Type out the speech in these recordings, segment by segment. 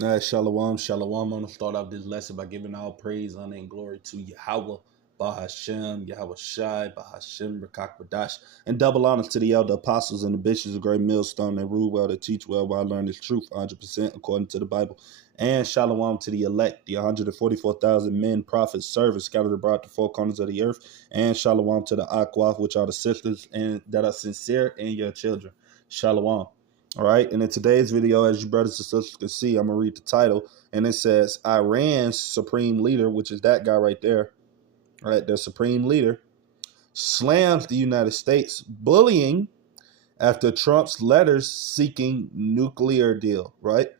Shalom, shalom. I'm going to start off this lesson by giving all praise, honor, and glory to Yahweh, Bahashem, Yahweh Shai, Bahashem, Rakakwadash, and double honors to the elder apostles and the bishops of Great Millstone that rule well, that teach well, while I learn this truth 100% according to the Bible. And shalom to the elect, the 144,000 men, prophets, servants scattered abroad the four corners of the earth. And shalom to the Akwaf, which are the sisters and that are sincere and your children. Shalom. All right, and in today's video, as you brothers and sisters can see, I'm going to read the title, and it says, Iran's supreme leader, which is that guy right there, right, their supreme leader, slams the United States bullying after Trump's letters seeking nuclear deal, right?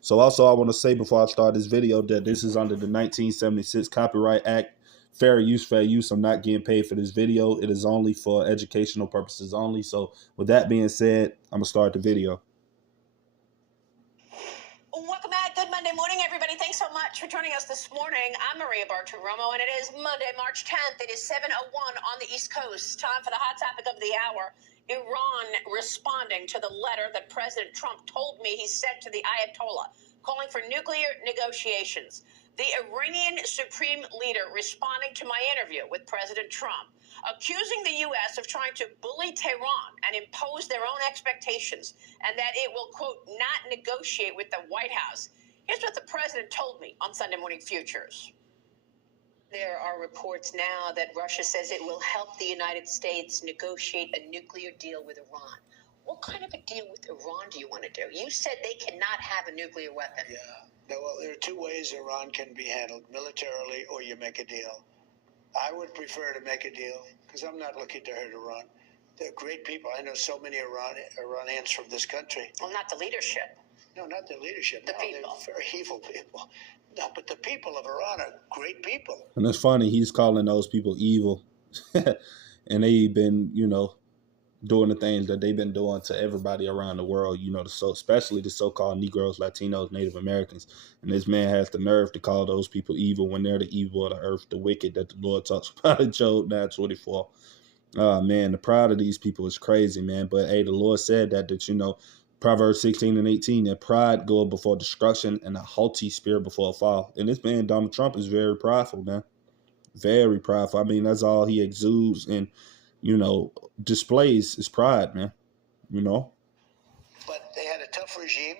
So also I want to say before I start this video that this is under the 1976 Copyright Act, fair use, fair use. I'm not getting paid for this video. It is only for educational purposes only. So with that being said, I'm going to start the video. Welcome back. Good Monday morning, everybody. Thanks so much for joining us this morning. I'm Maria Bartiromo, and it is Monday, March 10th. It is 7:01 on the East Coast. Time for the hot topic of the hour. Iran responding to the letter that President Trump told me he sent to the Ayatollah, calling for nuclear negotiations. The Iranian Supreme Leader responding to my interview with President Trump, accusing the U.S. of trying to bully Tehran and impose their own expectations, and that it will, quote, not negotiate with the White House. Here's what the president told me on Sunday Morning Futures. There are reports now that Russia says it will help the United States negotiate a nuclear deal with Iran. What kind of a deal with Iran do you want to do? You said they cannot have a nuclear weapon. Yeah. Well, there are two ways Iran can be handled, militarily or you make a deal. I would prefer to make a deal because I'm not looking to hurt Iran. They're great people. I know so many Iranians from this country. Well, not the leadership. No, not the leadership. The no, people. They're very evil people. No, but the people of Iran are great people. And it's funny, he's calling those people evil. And they've been, doing the things that they've been doing to everybody around the world, especially the so-called Negroes, Latinos, Native Americans. And this man has the nerve to call those people evil when they're the evil of the earth, the wicked that the Lord talks about in Job 9:24. Man, the pride of these people is crazy, man. But hey, the Lord said that Proverbs 16:18, that pride goeth before destruction and a haughty spirit before a fall. And this man, Donald Trump, is very prideful, man. Very prideful. I mean, that's all he exudes and, displays his pride, man. But they had a tough regime,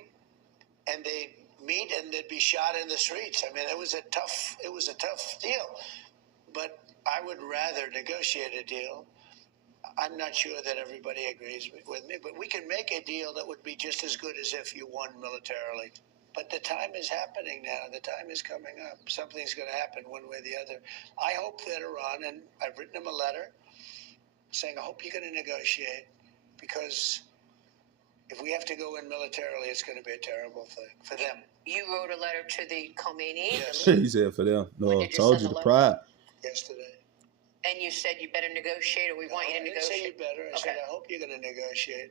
and they'd meet and they'd be shot in the streets. I mean, it was a tough deal. But I would rather negotiate a deal. I'm not sure that everybody agrees with me, but we can make a deal that would be just as good as if you won militarily. But the time is happening now. The time is coming up. Something's going to happen one way or the other. I hope that Iran, and I've written them a letter saying, I hope you're going to negotiate, because if we have to go in militarily, it's going to be a terrible thing for them. You wrote a letter to the Khomeini? Yes. He said for them. No, I told you the pride. Yesterday. And you said you better negotiate, or we want you to negotiate? I didn't say you better. I said, I hope you're going to negotiate,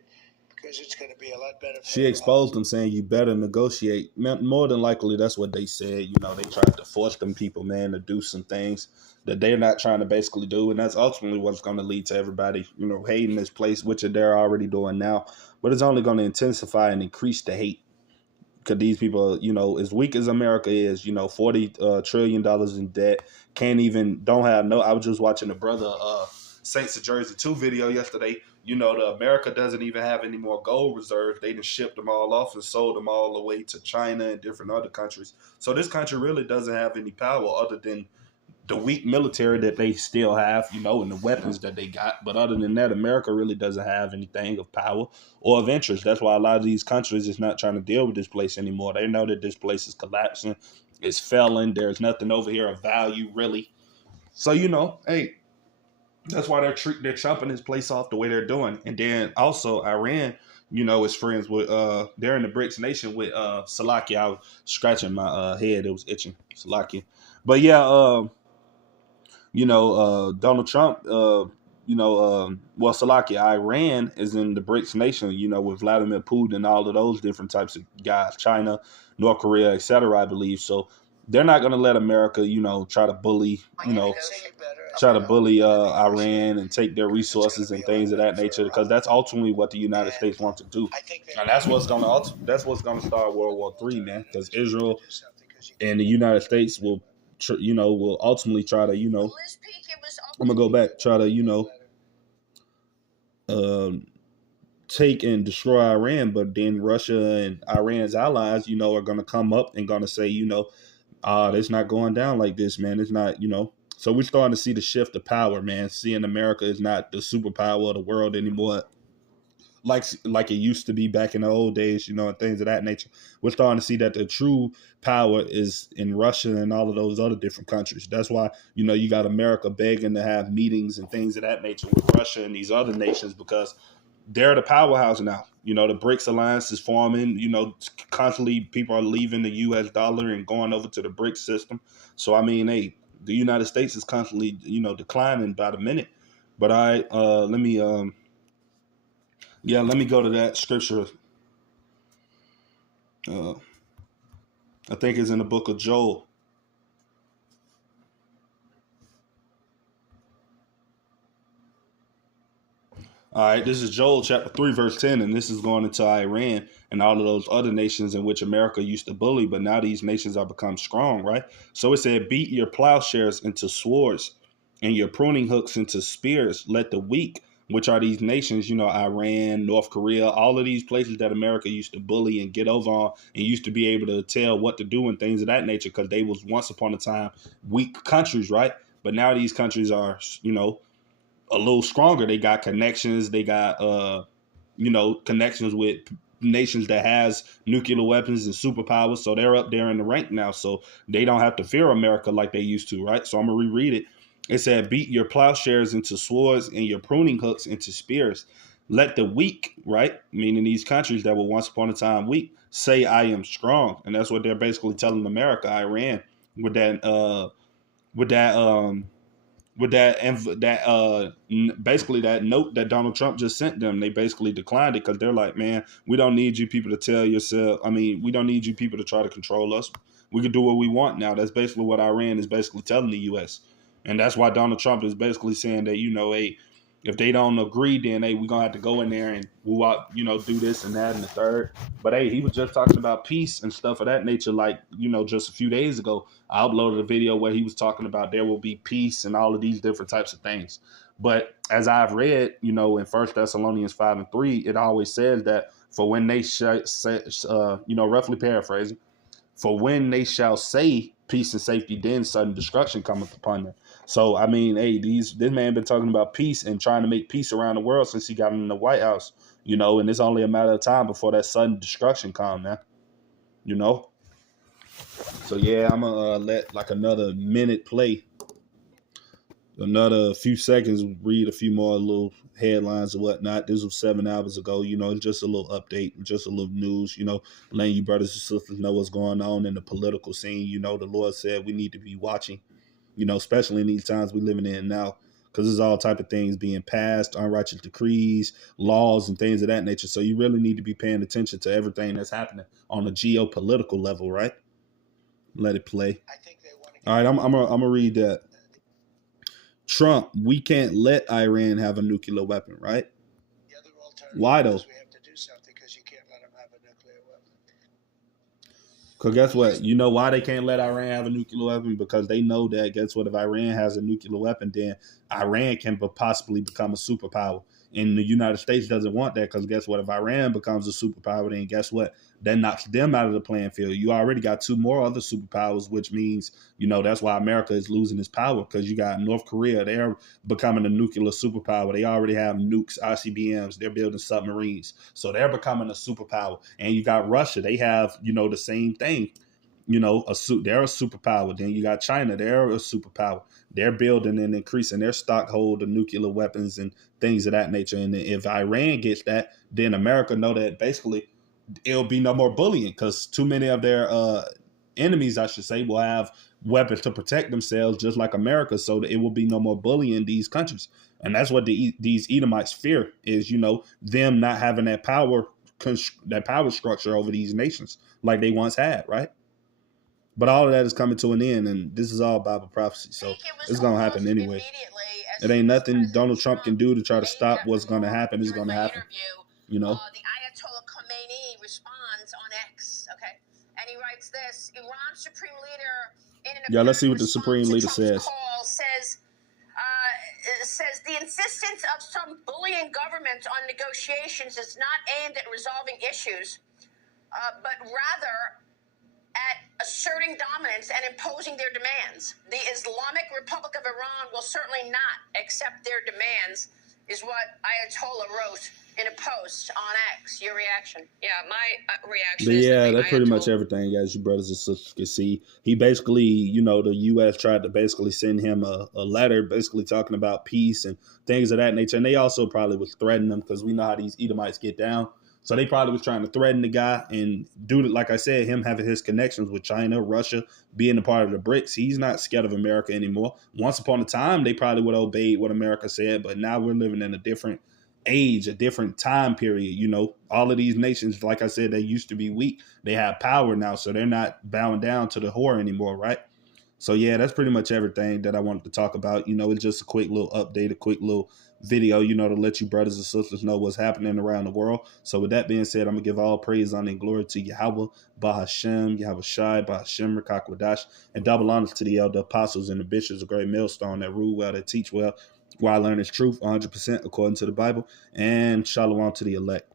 because it's going to be a lot better for She exposed them, saying you better negotiate. More than likely, that's what they said. They tried to force them people, man, to do some things that they're not trying to basically do. And that's ultimately what's going to lead to everybody, hating this place, which they're already doing now. But it's only going to intensify and increase the hate. Because these people, as weak as America is, $40 trillion in debt, don't have no. I was just watching the brother Saints of Jersey 2 video yesterday. The America doesn't even have any more gold reserves. They just shipped them all off and sold them all the way to China and different other countries. So this country really doesn't have any power other than the weak military that they still have, and the weapons that they got. But other than that, America really doesn't have anything of power or of interest. That's why a lot of these countries is not trying to deal with this place anymore. They know that this place is collapsing. It's failing. There's nothing over here of value, really. So, hey, that's why they're chopping this place off the way they're doing. And then also Iran, is friends with, they're in the BRICS nation with Salakia. I was scratching my head. It was itching. Salakia. But yeah, Donald Trump, Salakia, Iran is in the BRICS nation, with Vladimir Putin and all of those different types of guys, China, North Korea, etc., I believe. So they're not going to let America, try to bully, try to bully Iran and take their resources and things of that nature, because that's ultimately what the United States wants to do, and that's what's gonna start World War III, man. Because Israel and the United States will, will ultimately try to, I'm gonna go back, try to, um, take and destroy Iran, but then Russia and Iran's allies, are gonna come up and gonna say, it's not going down like this, man. It's not, So we're starting to see the shift of power, man. Seeing America is not the superpower of the world anymore, like it used to be back in the old days, and things of that nature. We're starting to see that the true power is in Russia and all of those other different countries. That's why, you got America begging to have meetings and things of that nature with Russia and these other nations, because they're the powerhouse now. The BRICS alliance is forming. Constantly people are leaving the U.S. dollar and going over to the BRICS system. So I mean, hey, the United States is constantly, declining by the minute. But let me let me go to that scripture. I think it's in the book of Joel. All right, this is Joel chapter 3, verse 10, and this is going into Iran and all of those other nations in which America used to bully, but now these nations are become strong, right? So it said, beat your plowshares into swords and your pruning hooks into spears. Let the weak, which are these nations, Iran, North Korea, all of these places that America used to bully and get over on and used to be able to tell what to do and things of that nature, because they was once upon a time weak countries, right? But now these countries are, a little stronger. They got connections. They got, connections with nations that has nuclear weapons and superpowers. So they're up there in the rank now. So they don't have to fear America like they used to, right? So I'm going to reread it. It said, beat your plowshares into swords and your pruning hooks into spears. Let the weak, right, meaning these countries that were once upon a time weak, say I am strong. And that's what they're basically telling America, Iran, with that, with that, with basically that note that Donald Trump just sent them. They basically declined it because they're like, man, we don't need you people to tell yourself. I mean, we don't need you people to try to control us. We can do what we want now. That's basically what Iran is basically telling the U.S. And that's why Donald Trump is basically saying that, hey, if they don't agree, then hey, we're gonna have to go in there and woo out, do this and that and the third. But hey, he was just talking about peace and stuff of that nature, like, just a few days ago. I uploaded a video where he was talking about there will be peace and all of these different types of things. But as I've read, in 1 Thessalonians 5:3, it always says that for when they roughly paraphrasing, for when they shall say peace and safety, then sudden destruction cometh upon them. So I mean, hey, this man been talking about peace and trying to make peace around the world since he got in the White House, and it's only a matter of time before that sudden destruction come, man. So yeah, I'm gonna let like another minute play, another few seconds, read a few more little headlines or whatnot. This was 7 hours ago. Just a little update, just a little news. Letting you brothers and sisters know what's going on in the political scene. The Lord said we need to be watching. Especially in these times we living in now, because there's all type of things being passed, unrighteous decrees, laws, and things of that nature. So you really need to be paying attention to everything that's happening on a geopolitical level, right? Let it play. All right, I'm gonna read that. Trump, we can't let Iran have a nuclear weapon, right? Why though? Because guess what? You know why they can't let Iran have a nuclear weapon? Because they know that, guess what? If Iran has a nuclear weapon, then Iran can possibly become a superpower. And the United States doesn't want that, because guess what? If Iran becomes a superpower, then guess what? That knocks them out of the playing field. You already got two more other superpowers, which means, that's why America is losing its power, because you got North Korea. They're becoming a nuclear superpower. They already have nukes, ICBMs. They're building submarines. So they're becoming a superpower. And you got Russia. They have, the same thing. They're a superpower. Then you got China. They're a superpower. They're building and increasing their stockhold of nuclear weapons and things of that nature. And if Iran gets that, then America know that basically it'll be no more bullying, because too many of their enemies, I should say, will have weapons to protect themselves, just like America. So that it will be no more bullying in these countries. And that's what these Edomites fear is, them not having that power structure over these nations like they once had, right? But all of that is coming to an end, and this is all Bible prophecy. So it's going to happen anyway. It ain't nothing Donald Trump can do to try to stop what's going to happen. It's going to happen. You know? The Ayatollah Khomeini responds on X, okay? And he writes this: Iran's supreme leader, in an Yeah, let's see what the supreme leader says. Call, says the insistence of some bullying government on negotiations is not aimed at resolving issues, but rather at asserting dominance and imposing their demands. The Islamic Republic of Iran will certainly not accept their demands, is what Ayatollah wrote in a post on X. Your reaction? Yeah, my reaction But is yeah, that's pretty much everything, as you brothers and sisters can see. He basically, you know, the U.S. tried to basically send him a letter basically talking about peace and things of that nature. And they also probably was threatening him, because we know how these Edomites get down. So they probably was trying to threaten the guy, and due to, like I said, him having his connections with China, Russia, being a part of the BRICS, he's not scared of America anymore. Once upon a time, they probably would have obeyed what America said, but now we're living in a different age, a different time period. You know, all of these nations, like I said, they used to be weak. They have power now, so they're not bowing down to the whore anymore, right? So yeah, that's pretty much everything that I wanted to talk about. You know, it's just a quick little update, a quick little video, you know, to let you brothers and sisters know what's happening around the world. So with that being said, I'm going to give all praise, honor, and glory to Yahweh, Bahashem, Yahweh Shai, Bahashem, Rakakwadash, and double honors to the elder apostles and the bishops, a great millstone that rule well, that teach well, while learning truth 100% according to the Bible, and shalom to the elect.